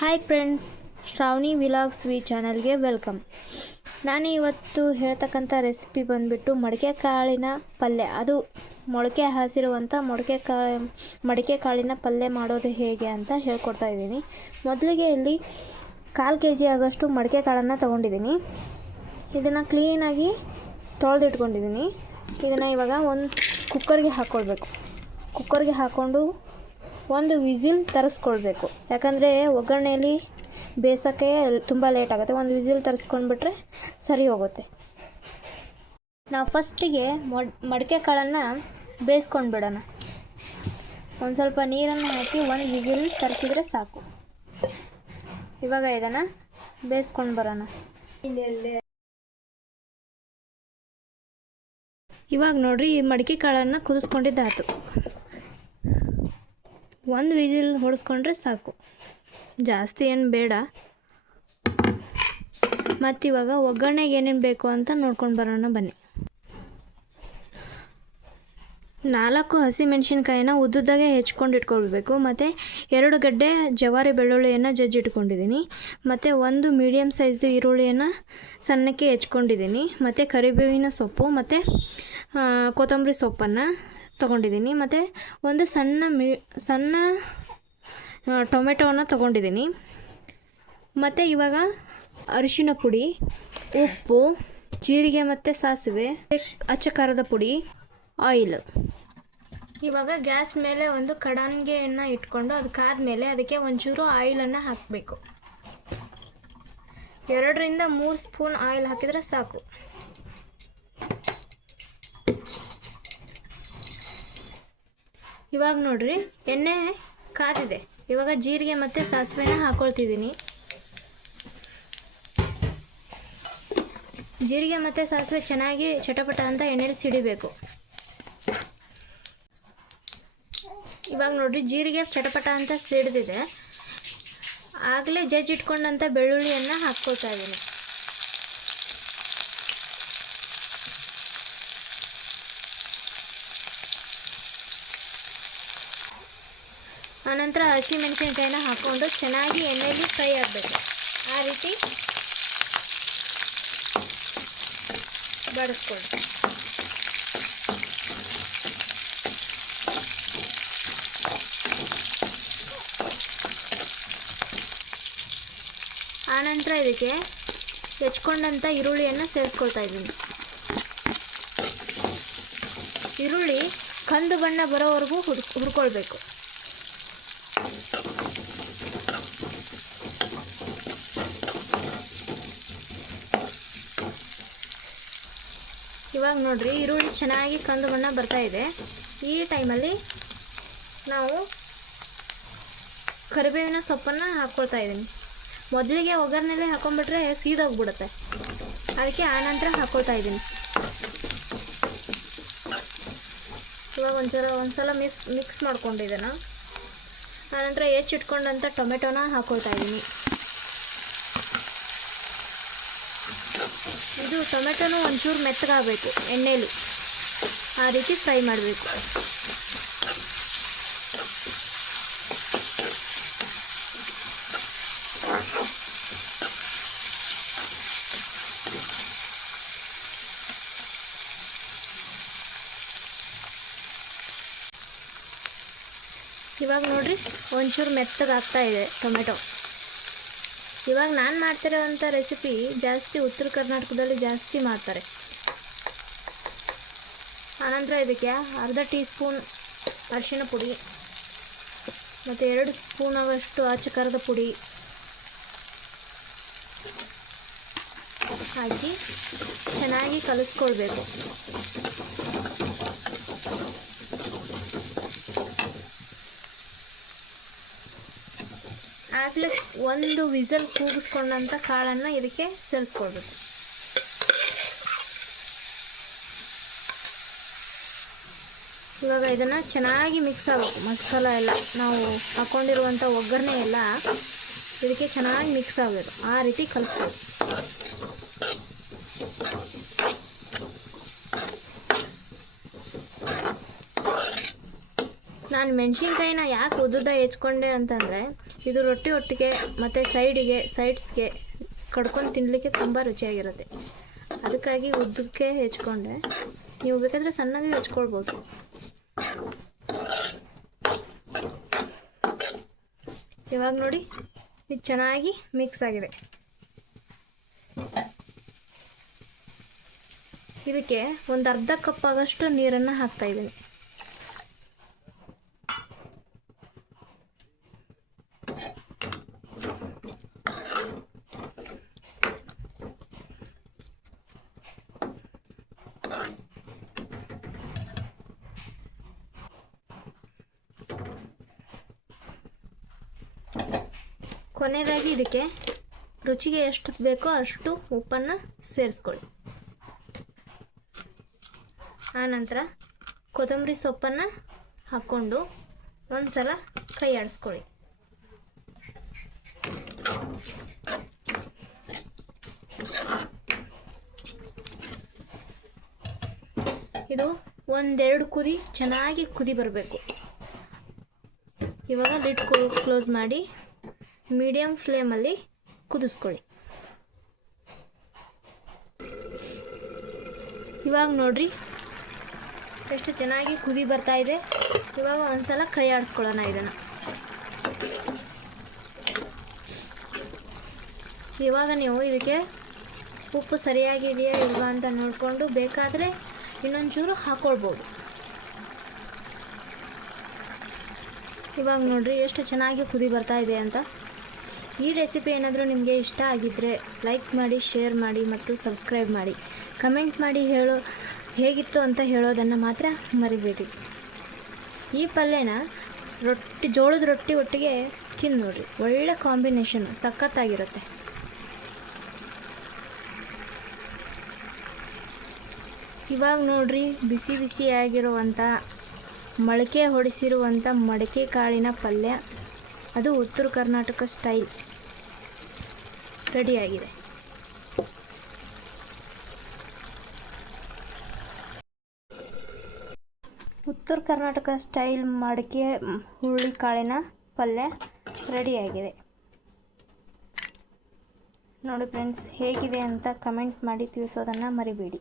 Hi friends Shravani vlogs V ಚಾನಲ್ಗೆ welcome ನಾನು ಇವತ್ತು ಹೇಳ್ತಕ್ಕಂಥ ರೆಸಿಪಿ ಬಂದುಬಿಟ್ಟು ಮಡಿಕೆ ಕಾಳಿನ ಪಲ್ಯ. ಅದು ಮೊಳಕೆ ಹಾಸಿರುವಂಥ ಮೊಳಕೆ ಕಾಳು ಮಡಿಕೆ ಕಾಳಿನ ಪಲ್ಯ ಮಾಡೋದು ಹೇಗೆ ಅಂತ ಹೇಳ್ಕೊಡ್ತಾ ಇದ್ದೀನಿ. ಮೊದಲಿಗೆ ಇಲ್ಲಿ ಕಾಲು ಕೆ ಜಿ ಆಗೋಷ್ಟು ಮಡಿಕೆ ಕಾಳನ್ನು ತೊಗೊಂಡಿದ್ದೀನಿ. ಇದನ್ನು ಕ್ಲೀನಾಗಿ ತೊಳೆದಿಟ್ಕೊಂಡಿದ್ದೀನಿ. ಇದನ್ನು ಇವಾಗ ಒಂದು ಕುಕ್ಕರ್ಗೆ ಹಾಕ್ಕೊಳ್ಬೇಕು ಕುಕ್ಕರ್ಗೆ ಹಾಕ್ಕೊಂಡು ಒಂದು ವಿಸಿಲ್ ತರಿಸ್ಕೊಳ್ಬೇಕು ಯಾಕಂದರೆ ಒಗ್ಗರಣೆಯಲ್ಲಿ ಬೇಯಿಸೋಕ್ಕೆ ತುಂಬ ಲೇಟ್ ಆಗುತ್ತೆ. ಒಂದು ವಿಸಿಲ್ ತರಿಸ್ಕೊಂಡ್ಬಿಟ್ರೆ ಸರಿ ಹೋಗುತ್ತೆ. ನಾವು ಫಸ್ಟಿಗೆ ಮೊಡ್, ಮಡಿಕೆ ಕಾಳನ್ನು ಬೇಯಿಸ್ಕೊಂಡು ಬಿಡೋಣ. ಒಂದು ಸ್ವಲ್ಪ ನೀರನ್ನು ಹಾಕಿ ಒಂದು ವಿಸಿಲ್ ತರಿಸಿದ್ರೆ ಸಾಕು. ಇವಾಗ ಇದನ್ನು ಬೇಯಿಸ್ಕೊಂಡು ಬರೋಣ. ಇವಾಗ ನೋಡ್ರಿ ಮಡಿಕೆ ಕಾಳನ್ನು ಕುದಿಸ್ಕೊಂಡಿದ್ದಾಯ್ತು ಒಂದು ವಿಜಿಲ್ ಹೊಡೆಸ್ಕೊಂಡ್ರೆ ಸಾಕು. ಜಾಸ್ತಿ ಏನು ಬೇಡ. ಮತ್ತಿವಾಗ ಒಗ್ಗರಣೆಗೆ ಏನೇನು ಬೇಕು ಅಂತ ನೋಡ್ಕೊಂಡು ಬರೋಣ ಬನ್ನಿ. ನಾಲ್ಕು ಹಸಿ ಮೆಣಸಿನ್ಕಾಯಿನ ಉದ್ದುದ್ದಾಗೆ ಹೆಚ್ಕೊಂಡು ಇಟ್ಕೊಳ್ಬೇಕು. ಮತ್ತು ಎರಡು ಗಡ್ಡೆ ಜವಾರಿ ಬೆಳ್ಳುಳ್ಳಿಯನ್ನು ಜಜ್ಜಿಟ್ಕೊಂಡಿದ್ದೀನಿ ಮತ್ತು ಒಂದು ಮೀಡಿಯಮ್ ಸೈಜ್ದು ಈರುಳ್ಳಿಯನ್ನು ಸಣ್ಣಕ್ಕೆ ಹೆಚ್ಕೊಂಡಿದ್ದೀನಿ ಮತ್ತು ಕರಿಬೇವಿನ ಸೊಪ್ಪು, ಮತ್ತು ಕೊತ್ತಂಬರಿ ಸೊಪ್ಪನ್ನು ತೊಗೊಂಡಿದ್ದೀನಿ. ಮತ್ತು ಒಂದು ಸಣ್ಣ ಮಿ, ಸಣ್ಣ ಟೊಮೆಟೊವನ್ನು ತೊಗೊಂಡಿದ್ದೀನಿ. ಮತ್ತು ಇವಾಗ ಅರಿಶಿನ ಪುಡಿ, ಉಪ್ಪು, ಜೀರಿಗೆ ಮತ್ತು ಸಾಸಿವೆ ಅಚ್ಚ ಖಾರದ ಪುಡಿ ಆಯಿಲ್ ಇವಾಗ ಗ್ಯಾಸ್ ಮೇಲೆ ಒಂದು ಕಡಾನ್ಗೆಯನ್ನು ಇಟ್ಕೊಂಡು ಮೇಲೆ ಅದಕ್ಕೆ ಒಂಚೂರು ಆಯಿಲನ್ನು ಹಾಕಬೇಕು. ಎರಡರಿಂದ ಮೂರು ಸ್ಪೂನ್ ಆಯಿಲ್ ಹಾಕಿದರೆ ಸಾಕು. ಇವಾಗ ನೋಡ್ರಿ, ಎಣ್ಣೆ ಕಾದಿದೆ. ಇವಾಗ ಜೀರಿಗೆ ಮತ್ತು ಸಾಸಿವೆನ ಹಾಕೊಳ್ತಿದ್ದೀನಿ. ಜೀರಿಗೆ ಮತ್ತು ಸಾಸಿವೆ ಚೆನ್ನಾಗಿ ಚಟಪಟ ಅಂತ ಎಣ್ಣೆಲಿ ಸಿಡಿಬೇಕು. ಇವಾಗ ನೋಡ್ರಿ, ಜೀರಿಗೆ ಚಟಪಟ ಅಂತ ಸಿಡಿದಿದೆ. ಆಗಲೇ ಜಜ್ಜಿಟ್ಕೊಂಡಂಥ ಬೆಳ್ಳುಳ್ಳಿಯನ್ನು ಹಾಕ್ಕೊಳ್ತಾ ಇದ್ದೀನಿ. ಆನಂತರ ಹಸಿಮೆಣಸಿನ್ಕಾಯಿನ ಹಾಕ್ಕೊಂಡು ಚೆನ್ನಾಗಿ ಎಣ್ಣೆಯಲ್ಲಿ ಫ್ರೈ ಆಗಬೇಕು. ಆ ರೀತಿ ಬಡಿಸ್ಕೊಳ್ಳಿ ಆನಂತರ ಇದಕ್ಕೆ ಹೆಚ್ಕೊಂಡಂಥ ಈರುಳ್ಳಿಯನ್ನು ಸೇರಿಸ್ಕೊಳ್ತಾ ಇದ್ದೀನಿ. ಈರುಳ್ಳಿ ಕಂದು ಬಣ್ಣ ಬರೋವರೆಗೂ ಹುಡ್ ಹುರ್ಕೊಳ್ಬೇಕು. ಇವಾಗ ನೋಡ್ರಿ ಈರುಳ್ಳಿ ಚೆನ್ನಾಗಿ ಕಂದು ಬಣ್ಣ ಬರ್ತಾ ಇದೆ. ಈ ಟೈಮಲ್ಲಿ ನಾವು ಕರಿಬೇವಿನ ಸೊಪ್ಪನ್ನು ಹಾಕ್ಕೊಳ್ತಾ ಇದ್ದೀನಿ. ಮೊದಲಿಗೆ ಒಗ್ಗರಣೆಲೆ ಹಾಕೊಂಡ್ಬಿಟ್ರೆ ಸೀದೋಗ್ಬಿಡುತ್ತೆ. ಅದಕ್ಕೆ ಆನಂತರ ಹಾಕ್ಕೊಳ್ತಾ ಇದ್ದೀನಿ. ಇವಾಗ ಒಂಚೂರ ಒಂದ್ಸಲ ಒಂದ್ಸಲ ಮಿಕ್ಸ್ ಮಿಕ್ಸ್ ಮಾಡ್ಕೊಂಡಿದ್ದೇನೆ ಆನಂತರ ಹೆಚ್ಚಿಟ್ಕೊಂಡಂಥ ಟೊಮೆಟೊನ ಹಾಕ್ಕೊಳ್ತಾ ಇದ್ದೀನಿ. ಟೊಮೆಟೊನು ಒಂಚೂರು ಮೆತ್ತಗಾಗಬೇಕು ಎಣ್ಣೆಲು. ಆ ರೀತಿ ಫ್ರೈ ಮಾಡಬೇಕು. ಇವಾಗ ನೋಡ್ರಿ ಒಂಚೂರು ಮೆತ್ತಗಾಗ್ತಾ ಇದೆ ಟೊಮೆಟೊ. ಇವಾಗ ನಾನು ಮಾಡ್ತಿರೋವಂಥ ರೆಸಿಪಿ ಜಾಸ್ತಿ ಉತ್ತರ ಕರ್ನಾಟಕದಲ್ಲಿ ಜಾಸ್ತಿ ಮಾಡ್ತಾರೆ. ಆನಂತರ ಇದಕ್ಕೆ ಅರ್ಧ ಟೀ ಸ್ಪೂನ್ ಅರಿಶಿನ ಪುಡಿ, ಮತ್ತು ಎರಡು ಸ್ಪೂನ್ ಆಗೋಷ್ಟು ಆಚಕರದ ಪುಡಿ ಹಾಕಿ ಚೆನ್ನಾಗಿ ಕಲಿಸ್ಕೊಳ್ಬೇಕು. ಆಗಲೇ ಒಂದು ವಿಸಲ್ ಕೂಗಿಸ್ಕೊಂಡಂಥ ಕಾಳನ್ನು ಇದಕ್ಕೆ ಸೇರಿಸ್ಕೊಳ್ಬೇಕು. ಇವಾಗ ಇದನ್ನು ಚೆನ್ನಾಗಿ ಮಿಕ್ಸ್ ಆಗಬೇಕು. ಮಸಾಲ ಎಲ್ಲ, ನಾವು ಹಾಕ್ಕೊಂಡಿರುವಂಥ ಒಗ್ಗರಣೆ ಎಲ್ಲ ಇದಕ್ಕೆ ಚೆನ್ನಾಗಿ ಮಿಕ್ಸ್ ಆಗಬೇಕು. ಆ ರೀತಿ ಕಲಿಸ್ಬೇಕು. ನಾನು ಮೆಣಸಿನ್ಕಾಯಿನ ಯಾಕೆ ಉದ್ದುದ ಹೆಚ್ಕೊಂಡೆ ಅಂತಂದರೆ ಇದು ರೊಟ್ಟಿ ಒಟ್ಟಿಗೆ ಮತ್ತು ಸೈಡಿಗೆ, ಸೈಡ್ಸ್ಗೆ ಕಡ್ಕೊಂಡು ತಿನ್ನಲಿಕ್ಕೆ ತುಂಬ ರುಚಿಯಾಗಿರುತ್ತೆ. ಅದಕ್ಕಾಗಿ ಉದ್ದಕ್ಕೆ ಹೆಚ್ಕೊಂಡೆ ನೀವು ಬೇಕಾದರೆ ಸಣ್ಣಗೆ ಹೆಚ್ಕೊಳ್ಬೋದು. ಇವಾಗ ನೋಡಿ, ಇದು ಚೆನ್ನಾಗಿ ಮಿಕ್ಸ್ ಆಗಿದೆ. ಇದಕ್ಕೆ ಒಂದು ಅರ್ಧ ಕಪ್ ಆಗಷ್ಟು ನೀರನ್ನು ಹಾಕ್ತಾ ಕೊನೆಯದಾಗಿ ಇದಕ್ಕೆ ರುಚಿಗೆ ಎಷ್ಟು ಬೇಕೋ ಅಷ್ಟು ಉಪ್ಪನ್ನು ಸೇರಿಸ್ಕೊಳ್ಳಿ. ಆನಂತರ ಕೊತ್ತಂಬರಿ ಸೊಪ್ಪನ್ನು ಹಾಕ್ಕೊಂಡು ಒಂದು ಸಲ ಕೈ ಆಡಿಸ್ಕೊಳ್ಳಿ. ಇದು ಒಂದೆರಡು ಕುದಿ ಚೆನ್ನಾಗಿ ಕುದಿ ಬರಬೇಕು. ಇವಾಗ ಲಿಡ್ ಕ್ಲೋಸ್ ಮಾಡಿ ಮೀಡಿಯಮ್ ಫ್ಲೇಮಲ್ಲಿ ಕುದಿಸ್ಕೊಳ್ಳಿ. ಇವಾಗ ನೋಡ್ರಿ, ಎಷ್ಟು ಚೆನ್ನಾಗಿ ಕುದಿ ಬರ್ತಾ ಇದೆ. ಇವಾಗ ಒಂದ್ಸಲ ಕೈ ಆಡಿಸ್ಕೊಳ್ಳೋಣ ಇದನ್ನು. ಇವಾಗ ನೀವು ಇದಕ್ಕೆ ಉಪ್ಪು ಸರಿಯಾಗಿದೆಯಾ ಇಲ್ವಾ ಅಂತ ನೋಡಿಕೊಂಡು ಬೇಕಾದರೆ ಇನ್ನೊಂಚೂರು ಹಾಕ್ಕೊಳ್ಬೋದು ಇವಾಗ ನೋಡ್ರಿ, ಎಷ್ಟು ಚೆನ್ನಾಗಿ ಕುದಿ ಬರ್ತಾ ಇದೆ ಅಂತ. ಈ ರೆಸಿಪಿ ಏನಾದರೂ ನಿಮಗೆ ಇಷ್ಟ ಆಗಿದ್ದರೆ ಲೈಕ್ ಮಾಡಿ ಶೇರ್ ಮಾಡಿ ಮತ್ತು ಸಬ್ಸ್ಕ್ರೈಬ್ ಮಾಡಿ. ಕಮೆಂಟ್ ಮಾಡಿ ಹೇಳೋ ಹೇಗಿತ್ತು ಅಂತ ಹೇಳೋದನ್ನು ಮಾತ್ರ ಮರಿಬೇಡಿ. ಈ ಪಲ್ಯನ ರೊಟ್ಟಿ, ಜೋಳದ ರೊಟ್ಟಿ ಒಟ್ಟಿಗೆ ತಿಂದು ನೋಡಿರಿ. ಒಳ್ಳೆ ಕಾಂಬಿನೇಷನ್ ಸಖತ್ತಾಗಿರುತ್ತೆ. ಇವಾಗ ನೋಡ್ರಿ ಬಿಸಿ ಬಿಸಿಯಾಗಿರುವಂಥ ಮೊಳಕೆ ಹೊಡೆಸಿರುವಂಥ ಮಡಕೆ ಕಾಳಿನ ಪಲ್ಯ. ಅದು ಉತ್ತರ ಕರ್ನಾಟಕ ಸ್ಟೈಲ್ ರೆಡಿಯಾಗಿದೆ. ಉತ್ತರ ಕರ್ನಾಟಕ ಸ್ಟೈಲ್ ಮಡಿಕೆ ಹುರುಳಿ ಕಾಳಿನ ಪಲ್ಯ ರೆಡಿಯಾಗಿದೆ. ನೋಡಿ ಫ್ರೆಂಡ್ಸ್, ಹೇಗಿದೆ ಅಂತ ಕಮೆಂಟ್ ಮಾಡಿ ತಿಳಿಸೋದನ್ನು ಮರಿಬೇಡಿ.